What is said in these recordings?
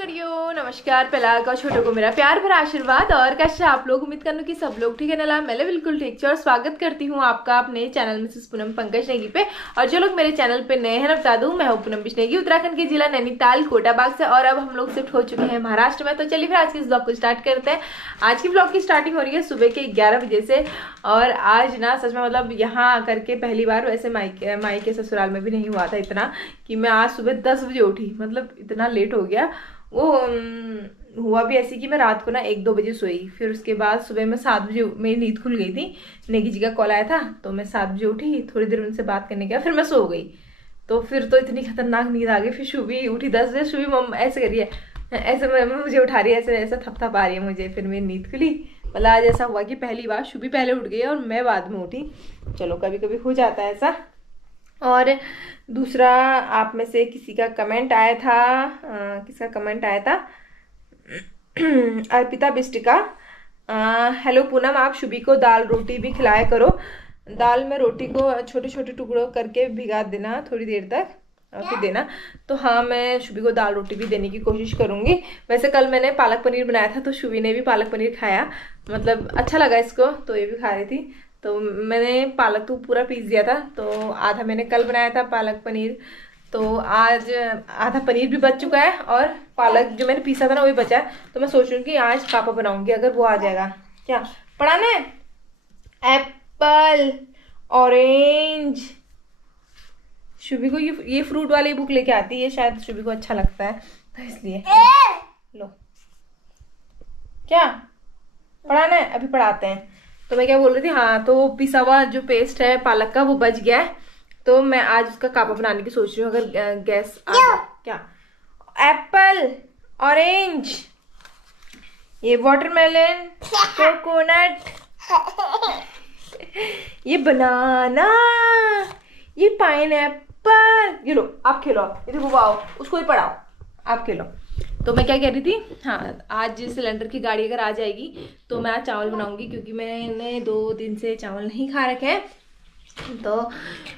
करियो नमस्कार पहला का छोटो को मेरा प्यार भरा आशीर्वाद। और कैसे आप लोग, उम्मीद करने की सब लोग ठीक है ना। मैं बिल्कुल ठीक है और स्वागत करती हूँ आपका अपने चैनल मिसेस पूनम पंकज नेगी पे। और जो लोग मेरे चैनल पे नए हैं ना, बता दूं मैं हूँ पूनम नेगी, उत्तराखंड के जिला नैनीताल कोटाबाग से। और अब हम लोग शिफ्ट हो चुके हैं महाराष्ट्र में। तो चलिए फिर आज के इस ब्लॉग को स्टार्ट करते हैं। आज की ब्लॉग की स्टार्टिंग हो रही है सुबह के 11 बजे से। और आज ना सच में मतलब यहाँ आकर के पहली बार, वैसे माई के ससुराल में भी नहीं हुआ था इतना, कि मैं आज सुबह 10 बजे उठी। मतलब इतना लेट हो गया। वो हुआ भी ऐसी कि मैं रात को ना 1-2 बजे सोई, फिर उसके बाद सुबह में 7 बजे मेरी नींद खुल गई थी। नेगी जी का कॉल आया था तो मैं 7 बजे उठी, थोड़ी देर उनसे बात करने के बाद फिर मैं सो गई। तो फिर तो इतनी खतरनाक नींद आ गई। फिर शुभी उठी 10 बजे। शुभी मम्मा ऐसे करिए, ऐसे मुझे उठा रही है, ऐसे ऐसा थपथप आ रही है मुझे। फिर मेरी नींद खुली। मतलब आज ऐसा हुआ कि पहली बार शुभी पहले उठ गई और मैं बाद में उठी। चलो कभी कभी हो जाता है ऐसा। और दूसरा, आप में से किसी का कमेंट आया था, किसका कमेंट आया था, अर्पिता बिस्टिका। हेलो पूनम, आप शुभी को दाल रोटी भी खिलाया करो। दाल में रोटी को छोटे छोटे टुकड़ों करके भिगा देना थोड़ी देर तक और फिर देना। तो हाँ, मैं शुभी को दाल रोटी भी देने की कोशिश करूँगी। वैसे कल मैंने पालक पनीर बनाया था तो शुभी ने भी पालक पनीर खाया, मतलब अच्छा लगा इसको, तो ये भी खा रही थी। तो मैंने पालक तो पूरा पीस दिया था, तो आधा मैंने कल बनाया था पालक पनीर। तो आज आधा पनीर भी बच चुका है और पालक जो मैंने पीसा था ना वही बचा है। तो मैं सोच रही हूँ कि आज पापा बनाऊंगी अगर वो आ जाएगा। क्या पढ़ाना है? Apple, orange. शुभी को ये फ्रूट वाली बुक लेके आती है, शायद शुभी को अच्छा लगता है तो इसलिए। लो, क्या पढ़ाना है? अभी पढ़ाते हैं। तो मैं क्या बोल रही थी, हाँ, तो पिसा हुआ जो पेस्ट है पालक का वो बच गया है, तो मैं आज उसका कापा बनाने की सोच रही हूँ अगर गैस आ जाए। क्या? एप्पल, ऑरेंज, ये वाटरमेलन, कोकोनट, ये बनाना, ये पाइनएप्पल। ये लो आप खेलो, ये देखो आओ, उसको ही पढ़ाओ, आप खेलो। तो मैं क्या कह रही थी, हाँ, आज सिलेंडर की गाड़ी अगर आ जाएगी तो मैं आज चावल बनाऊंगी, क्योंकि मैंने 2 दिन से चावल नहीं खा रखे हैं। तो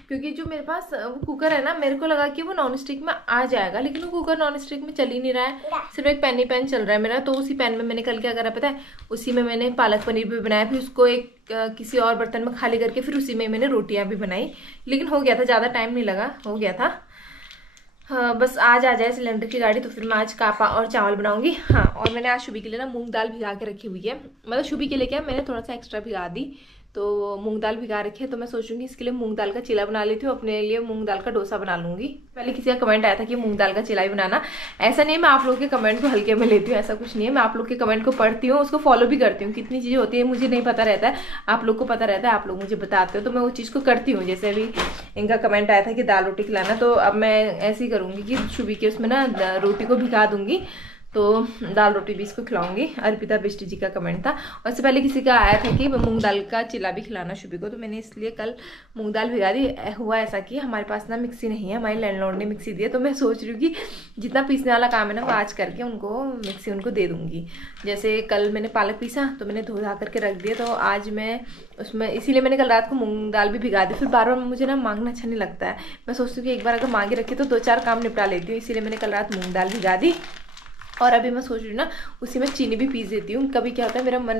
क्योंकि जो मेरे पास वो कुकर है ना, मेरे को लगा कि वो नॉन स्टिक में आ जाएगा, लेकिन वो कुकर नॉन स्टिक में चल ही नहीं रहा है, सिर्फ एक पैन ही पैन चल रहा है मेरा। तो उसी पैन में मैंने कल क्या करा पता है, उसी में मैंने पालक पनीर भी बनाया, फिर उसको एक किसी और बर्तन में खाली करके फिर उसी में मैंने रोटियां भी बनाई। लेकिन हो गया था, ज़्यादा टाइम नहीं लगा, हो गया था। हाँ, बस आज आ जाए सिलेंडर की गाड़ी तो फिर मैं आज कापा और चावल बनाऊंगी। हाँ, और मैंने आज शुभी के लिए ना मूंग दाल भिगा के रखी हुई है। मतलब शुभी के लिए क्या, मैंने थोड़ा सा एक्स्ट्रा भिगा दी, तो मूंग दाल भिगा रखी है। तो मैं सोचूंगी इसके लिए मूंग दाल का चीला बना लेती हूँ, अपने लिए मूंग दाल का डोसा बना लूंगी। पहले किसी का कमेंट आया था कि मूंग दाल का चीला ही बनाना। ऐसा नहीं, मैं आप लोग के कमेंट को हल्के में लेती हूँ, ऐसा कुछ नहीं है। मैं आप लोग के कमेंट को पढ़ती हूँ, उसको फॉलो भी करती हूँ। कितनी चीज़ें होती है मुझे नहीं पता रहता है, आप लोग को पता रहता है, आप लोग मुझे बताते हो, तो मैं वो चीज़ को करती हूँ। जैसे अभी इनका कमेंट आया था कि दाल रोटी खिलाना, तो अब मैं ऐसे ही करूँगी कि शुभी के उसमें ना रोटी को भिगा दूंगी, तो दाल रोटी भी इसको खिलाऊंगी। अर्पिता बिष्टी जी का कमेंट था। और इससे पहले किसी का आया था कि मूंग दाल का चिल्ला भी खिलाना शुभी को, तो मैंने इसलिए कल मूंग दाल भिगा दी। हुआ ऐसा कि हमारे पास ना मिक्सी नहीं है, हमारे लैंडलॉर्ड ने मिक्सी दी है, तो मैं सोच रही हूँ कि जितना पीसने वाला काम है ना वो आज करके उनको मिक्सी उनको दे दूँगी। जैसे कल मैंने पालक पीसा तो मैंने धो धा करके रख दिया, तो आज मैं उसमें, इसीलिए मैंने कल रात को मूंग दाल भी भिगा दी। फिर बार बार मुझे ना मांगना अच्छा नहीं लगता है, मैं सोचती हूँ कि एक बार अगर मांगे रखी तो 2-4 काम निपटा लेती हूँ, इसीलिए मैंने कल रात मूंग दाल भिगा दी। और अभी मैं सोच रही हूँ ना उसी में चीनी भी पीस देती हूँ। कभी क्या होता है, मेरा मन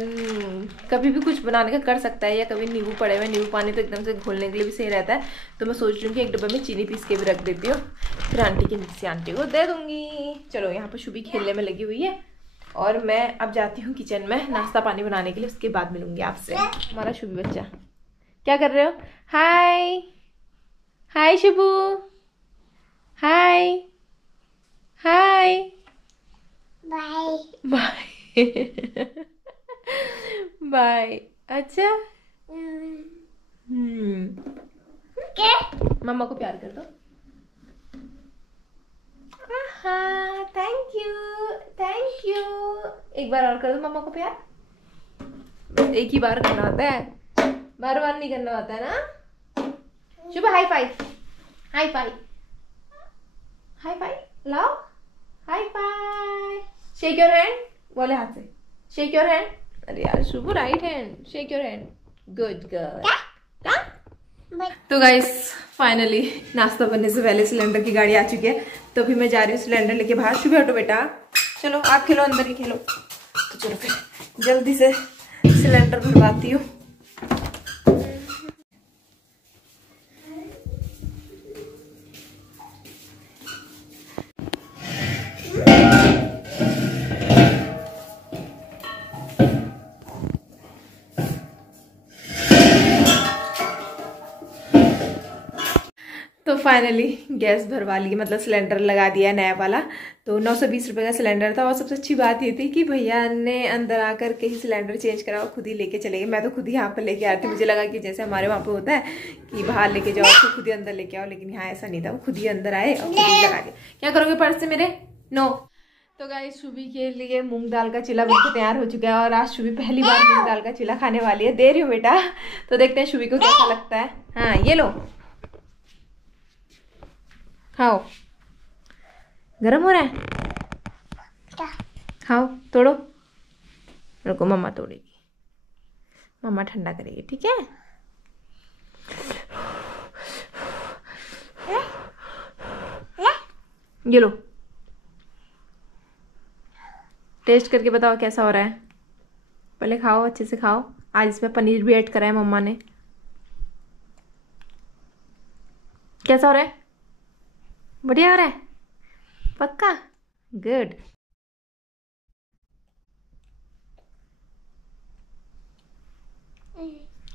कभी भी कुछ बनाने का कर सकता है, या कभी नींबू पड़े हुए, नींबू पानी तो एकदम से घोलने के लिए भी सही रहता है। तो मैं सोच रही हूँ कि एक डब्बे में चीनी पीस के भी रख देती हूँ, फिर आंटी की मिक्सी आंटी को दे दूँगी। चलो, यहाँ पर शुभी खेलने में लगी हुई है और मैं अब जाती हूँ किचन में नाश्ता पानी बनाने के लिए, उसके बाद मिलूंगी आपसे। हमारा शुभी बच्चा क्या कर रहे हो? हाय हाय शुभू, हाय हाय, बाय बाय बाय। अच्छा, क्या? मम्मा को प्यार कर दो। हाँ, थैंक यू थैंक यू। एक बार और कर दो मम्मा को प्यार। बस एक ही बार करना होता है, बार बार नहीं करना होता है ना। Shubh high five, high five, high five लाओ, high five. Shake your hand वाले हाथ से, शेक योर हैंड। अरे यार Shubh, right hand, shake your hand, good girl. तो गाइस फाइनली नाश्ता बनने से पहले सिलेंडर की गाड़ी आ चुकी है, तो अभी मैं जा रही हूँ सिलेंडर लेके बाहर। शुभ हटो बेटा, चलो आप खेलो, अंदर ही खेलो। तो चलो फिर जल्दी से सिलेंडर भरवाती हूँ। तो फाइनली गैस भरवा ली, मतलब सिलेंडर लगा दिया नया वाला। तो 920 रुपये का सिलेंडर था। और सबसे अच्छी बात ये थी कि भैया ने अंदर आकर के ही सिलेंडर चेंज करा और खुद ही लेके चले गए। मैं तो खुद ही यहाँ पर लेके आ रही थी। मुझे लगा कि जैसे हमारे वहाँ पे होता है कि बाहर लेके जाओ तो खुद ही अंदर लेके आओ, लेकिन यहाँ ऐसा नहीं था। वो खुद ही अंदर आए और खुद ही लगा दिया। क्या करोगे पर्स से मेरे? नो। तो गाइस शुभी के लिए मूंग दाल का चिला बनकर तैयार हो चुका है और आज शुभी पहली बार मूंग दाल का चिला खाने वाली है। दे रही हूँ बेटा, तो देखते हैं शुभी को कैसा लगता है। हाँ ये लो, खाओ। गरम हो रहा है, खाओ, तोड़ो। रुको मम्मा तोड़ेगी, मम्मा ठंडा करेगी, ठीक है। ये लो, टेस्ट करके बताओ कैसा हो रहा है। पहले खाओ, अच्छे से खाओ। आज इसमें पनीर भी ऐड करा है मम्मा ने। कैसा हो रहा है? बढ़िया हो रहा है? पक्का? गुड।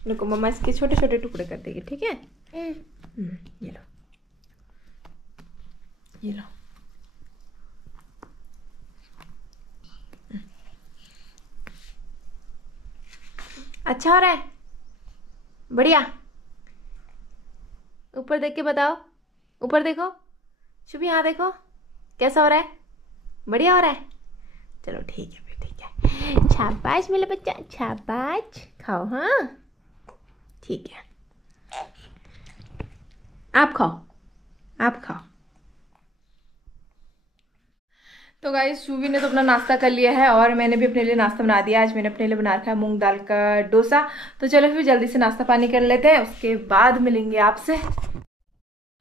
रुको मम्मा इसके छोटे छोटे टुकड़े कर देगी, ठीक है। ये लो, ये लो। अच्छा हो रहा है? बढ़िया। ऊपर देख के बताओ, ऊपर देखो शुभी, यहाँ देखो कैसा हो रहा है? बढ़िया हो रहा है? चलो ठीक है फिर, ठीक है। शाबाश मेरे बच्चा, शाबाश। खाओ, हाँ ठीक है। आप खाओ, आप खाओ। तो गाइस शुभी ने तो अपना नाश्ता कर लिया है और मैंने भी अपने लिए नाश्ता बना दिया। आज मैंने अपने लिए बना रखा है मूंग दाल का डोसा। तो चलो फिर जल्दी से नाश्ता पानी कर लेते हैं, उसके बाद मिलेंगे आपसे।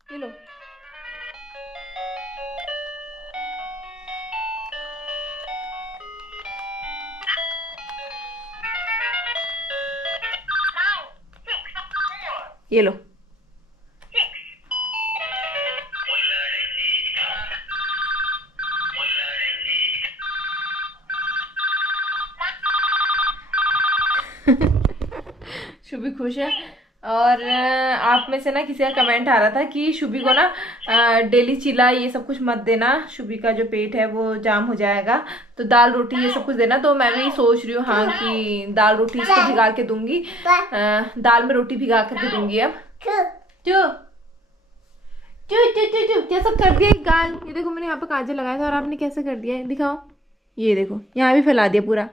ये लो, ये लो। शुभी खुश है। और आप में से ना किसी का कमेंट आ रहा था कि शुभी को ना डेली चिला ये सब कुछ मत देना, शुभी का जो पेट है वो जाम हो जाएगा। तो दाल रोटी ये सब कुछ देना। तो मैं भी सोच रही हूँ हाँ कि दाल रोटी इसको भिगा के दूंगी, दाल में रोटी भिगा करके दूंगी। अब जो कैसा कर दिया गाल। ये देखो मैंने यहाँ पे काजल लगाया था और आपने कैसे कर दिया है, दिखाओ। ये देखो यहाँ भी फैला दिया पूरा,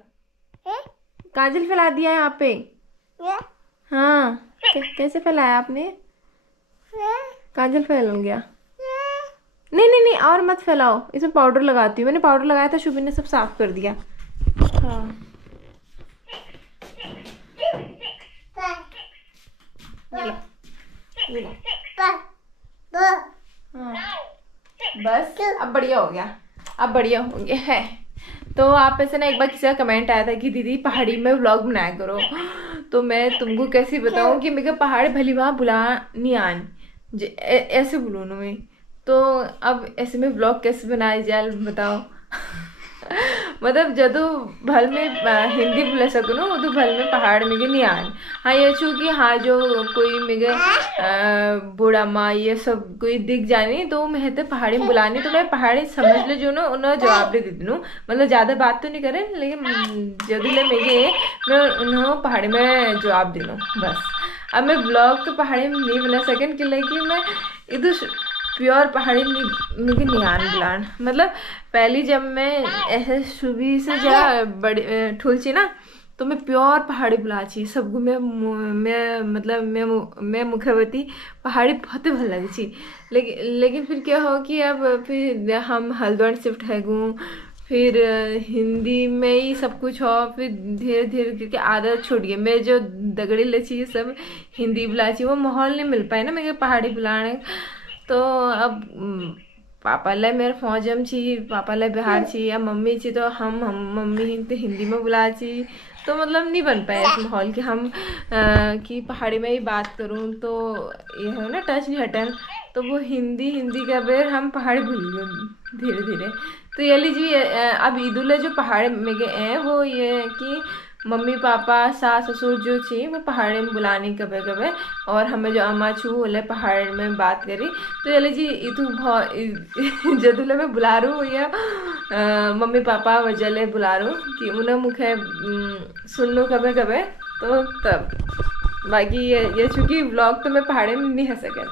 काजल फैला दिया है यहाँ पे। हाँ कैसे फैलाया आपने? काजल फैल गया। नहीं नहीं नहीं और मत फैलाओ, इसमें पाउडर लगाती हूँ। मैंने पाउडर लगाया था, शुभी ने सब साफ कर दिया। हाँ हाँ बस अब बढ़िया हो गया, अब बढ़िया हो गया है। तो आप में से ना एक बार किसी का कमेंट आया था कि दीदी पहाड़ी में व्लॉग बनाया करो। तो मैं तुमको कैसे बताऊं कि मेरे पहाड़ भली वहाँ बुला नहीं आन ऐसे बोलूँ ना मैं। तो अब ऐसे में व्लॉग कैसे बनाया जाए बताओ। मतलब जदू भल में हिंदी बोले सकूँ ना उदू भल में पहाड़ में नहीं आन। हाँ ये छू कि हाँ जो कोई मेरे बूढ़ा माँ ये सब कोई दिख जानी तो मैं तो पहाड़ी में बुलानी। तो मैं पहाड़ी समझ ले जो ना उन्हें जवाब दे देती हूँ। मतलब ज़्यादा बात तो नहीं करें लेकिन जदू ले मैं उन्हें पहाड़ी में जवाब दे दूँ बस। अब मैं ब्लॉग तो पहाड़ी में नहीं बना सकें कि लेकिन मैं इधर प्योर पहाड़ी मुझे निहान बुलान। मतलब पहली जब मैं ऐसे शुभी से जा बड़ी ठुलची ना तो मैं प्योर पहाड़ी बुलाची सबको। मैं मतलब मैं मुखवती पहाड़ी बहुत भल लगी थी। लेकिन फिर क्या हो कि अब फिर हम हल्द्वानी शिफ्ट है गूँ, फिर हिंदी में ही सब कुछ हो। फिर धीरे धीरे करके आदत छूट गई। मैं जो दगड़ी लची ये सब हिंदी बुलाची वो माहौल नहीं मिल पाए ना मेरे पहाड़ी बुलाने। तो अब पापाला मेरे फौजम छी, पापाला बिहार छी या मम्मी छी, तो हम मम्मी तो हिंदी में बुला छी, तो मतलब नहीं बन पाए इस माहौल के हम कि पहाड़ी में ही बात करूँ, तो ये है ना टच नहीं हटन, तो वो हिंदी का बेर हम पहाड़ी भूल गए धीरे धीरे। तो ये लीजिए अब ईदुल्ला जो पहाड़ में गए हैं वो ये है कि मम्मी पापा सास ससुर जो छी वो पहाड़ में बुलानी कभी कभी, और हमें जो अम्मा छू बोले पहाड़ में बात करी। तो ये लीजिए इतु जदुल्ला में बुला रू या मम्मी पापा वजले बुला रू कि उन्हें मुखे सुन लो कभी कभी, तो तब बाकी ये चूँकि व्लॉग तो मैं पहाड़े में नहीं है सके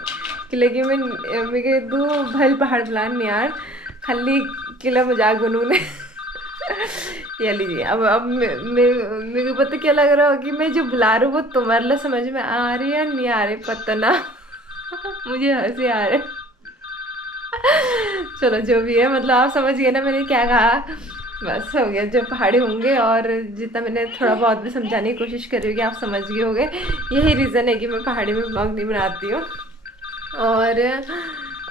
कि, लेकिन मैं दू भल पहाड़ बुलान नहीं यार, खाली किला मजाक बनू ने ये लीजिए। अब मेरे को पता क्या लग रहा हो कि मैं जो बुला रही हूँ वो तुम्हारे लिए समझ में आ रही है नहीं आ रही पता ना मुझे हंसी आ रही चलो जो भी है, मतलब आप समझ गए ना मैंने क्या कहा, बस हो गया। जो पहाड़ी होंगे और जितना मैंने थोड़ा बहुत भी समझाने की कोशिश कर रही हूँ कि आप समझ गए होंगे, यही रीज़न है कि मैं पहाड़ी में ब्लॉग नहीं बनाती हूँ।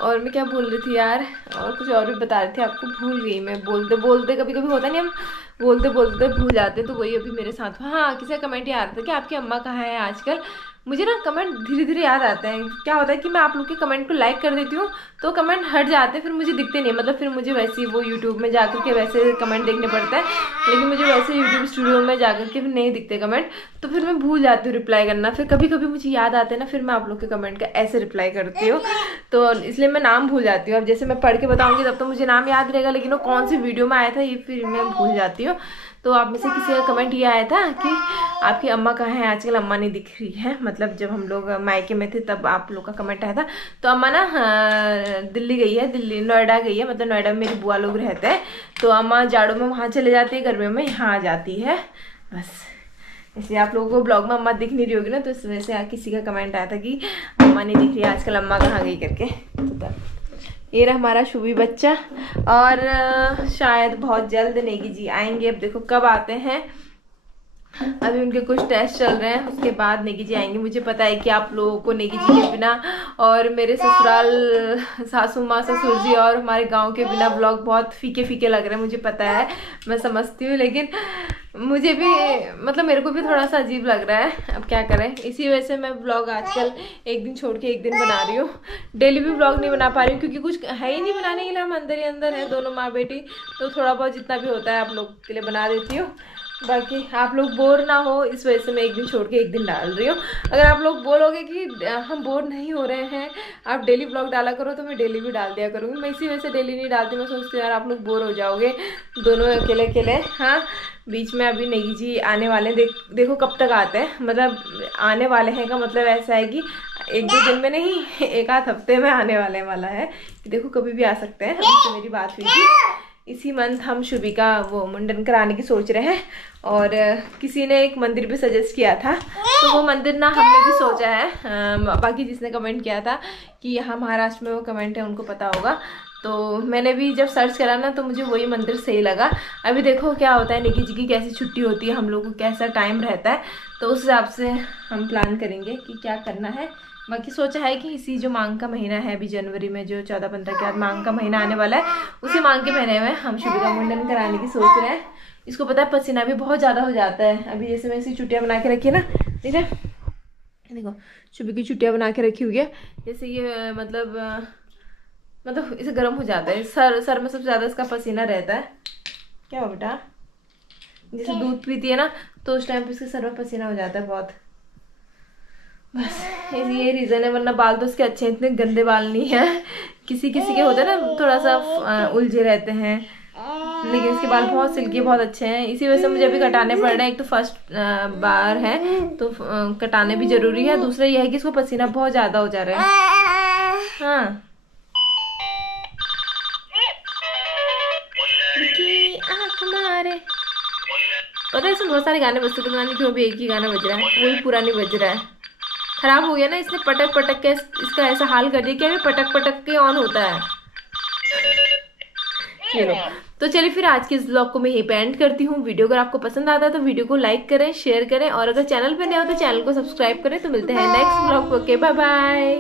और मैं क्या बोल रही थी यार, और कुछ और भी बता रही थी आपको, भूल गई मैं। बोलते बोलते कभी कभी होता नहीं, हम बोलते बोलते भूल जाते, तो वही अभी मेरे साथ। हाँ, किसी का कमेंट याद था कि आपकी अम्मा कहाँ है आजकल। मुझे ना कमेंट धीरे धीरे याद आते हैं। क्या होता है कि मैं आप लोग के कमेंट को लाइक कर देती हूँ तो कमेंट हट जाते हैं, फिर मुझे दिखते नहीं, मतलब फिर मुझे वैसे ही वो यूट्यूब में जाकर के वैसे कमेंट देखने पड़ता है, लेकिन मुझे वैसे यूट्यूब स्टूडियो में जाकर के फिर नहीं दिखते कमेंट, तो फिर मैं भूल जाती हूँ रिप्लाई करना। फिर कभी कभी मुझे याद आते हैं ना, फिर मैं आप लोग के कमेंट का ऐसे रिप्लाई करती हूँ, तो इसलिए मैं नाम भूल जाती हूँ। अब जैसे मैं पढ़ के बताऊँगी तब तो मुझे नाम याद रहेगा, लेकिन वो कौन सी वीडियो में आया था ये फिर मैं भूल जाती हूँ। तो आप में से किसी का कमेंट ये आया था कि आपकी अम्मा कहाँ है आजकल, अम्मा नहीं दिख रही है, मतलब जब हम लोग मायके में थे तब आप लोग का कमेंट आया था। तो अम्मा ना दिल्ली गई है, दिल्ली नोएडा गई है, मतलब नोएडा में मेरी बुआ लोग रहते हैं, तो अम्मा जाड़ों में वहाँ चले जाती है, गर्मियों में यहाँ आ जाती है, बस इसलिए आप लोगों को ब्लॉग में अम्मा दिख नहीं रही होगी ना, तो इस वजह से किसी का कमेंट आया था कि अम्मा नहीं दिख रही है आजकल, अम्मा कहाँ गई करके। तो ये रहा हमारा शुभी बच्चा, और शायद बहुत जल्द नेगी जी आएंगे। अब देखो कब आते हैं, अभी उनके कुछ टेस्ट चल रहे हैं, उसके बाद नेगी जी आएंगे। मुझे पता है कि आप लोगों को नेगी जी के बिना और मेरे ससुराल सासू माँ ससुर जी और हमारे गांव के बिना व्लॉग बहुत फीके फीके लग रहे हैं, मुझे पता है, मैं समझती हूँ, लेकिन मुझे भी मतलब मेरे को भी थोड़ा सा अजीब लग रहा है। अब क्या करें, इसी वजह से मैं व्लॉग आजकल एक दिन छोड़ के एक दिन बना रही हूँ। डेली भी व्लॉग नहीं बना पा रही हूँ क्योंकि कुछ है ही नहीं बनाने के लिए, हम अंदर ही अंदर हैं दोनों माँ बेटी, तो थोड़ा बहुत जितना भी होता है आप लोग के लिए बना देती हूँ, बाकी आप लोग बोर ना हो इस वजह से मैं एक दिन छोड़ के एक दिन डाल रही हूँ। अगर आप लोग बोलोगे कि हम बोर नहीं हो रहे हैं, आप डेली ब्लॉग डाला करो, तो मैं डेली भी डाल दिया करूँगी। मैं इसी वजह से डेली नहीं डालती, मैं सोचती हूँ यार आप लोग बोर हो जाओगे दोनों अकेले अकेले। हाँ, बीच में अभी नेगी जी आने वाले, देखो कब तक आते हैं, मतलब आने वाले हैं का मतलब ऐसा है कि एक दो दिन में नहीं, एक आध हफ्ते में आने वाला है, देखो कभी भी आ सकते हैं। हमसे मेरी बात हुई थी, इसी मंथ हम शुभी का वो मुंडन कराने की सोच रहे हैं, और किसी ने एक मंदिर भी सजेस्ट किया था, तो वो मंदिर ना हमने भी सोचा है। बाकी जिसने कमेंट किया था कि यहाँ महाराष्ट्र में वो कमेंट है उनको पता होगा, तो मैंने भी जब सर्च करा ना तो मुझे वही मंदिर सही लगा। अभी देखो क्या होता है, निकी जी की कैसी छुट्टी होती है, हम लोग को कैसा टाइम रहता है, तो उस हिसाब से हम प्लान करेंगे कि क्या करना है। बाकी सोचा है कि इसी जो मांग का महीना है अभी जनवरी में, जो 14-15 के बाद मांग का महीना आने वाला है, उसी मांग के महीने में हम शुभी का मुंडन कराने की सोच रहे हैं। इसको पता है पसीना भी बहुत ज़्यादा हो जाता है। अभी जैसे मैं इसी चुटिया बना के रखी है ना, ठीक है, देखो शुभी की चुटिया बना के रखी हुई है, जैसे ये मतलब इसे गर्म हो जाता है, सर में सबसे ज़्यादा इसका पसीना रहता है। क्या हो बेटा, जैसे दूध पीती है ना तो उस टाइम पे इसके सर में पसीना हो जाता है बहुत, बस ये रीज़न है, वरना बाल तो उसके अच्छे हैं, इतने गंदे बाल नहीं है। किसी किसी के होते हैं ना थोड़ा सा उलझे रहते हैं, लेकिन इसके बाल बहुत सिल्की बहुत अच्छे हैं। इसी वजह से मुझे अभी कटाने पड़ रहे हैं, एक तो फर्स्ट बार है तो कटाने भी जरूरी है, दूसरा यह है कि इसको पसीना बहुत ज़्यादा हो जा रहा है। हाँ पता है, इसमें बहुत सारे गाने बजते थे, मैंने क्यों भी एक ही गाना बज रहा है, वही पूरा नहीं बज रहा है, खराब हो गया ना, इसने पटक पटक के इसका ऐसा हाल कर दिया कि अभी पटक पटक के ऑन होता है। ये लो, तो चलिए फिर आज के इस ब्लॉग को मैं यहीं पे एंड करती हूँ। वीडियो अगर आपको पसंद आता है तो वीडियो को लाइक करें, शेयर करें, और अगर चैनल पे नए हो तो चैनल को सब्सक्राइब करें। तो मिलते हैं next blog. Okay bye bye.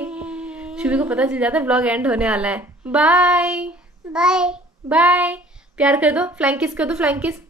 Shivi को पता चल जाता है व्लॉग एंड होने वाला है। बाय बाय बाय, प्यार कर दो, फ्लाइंग किस कर दो, फ्लाइंग किस।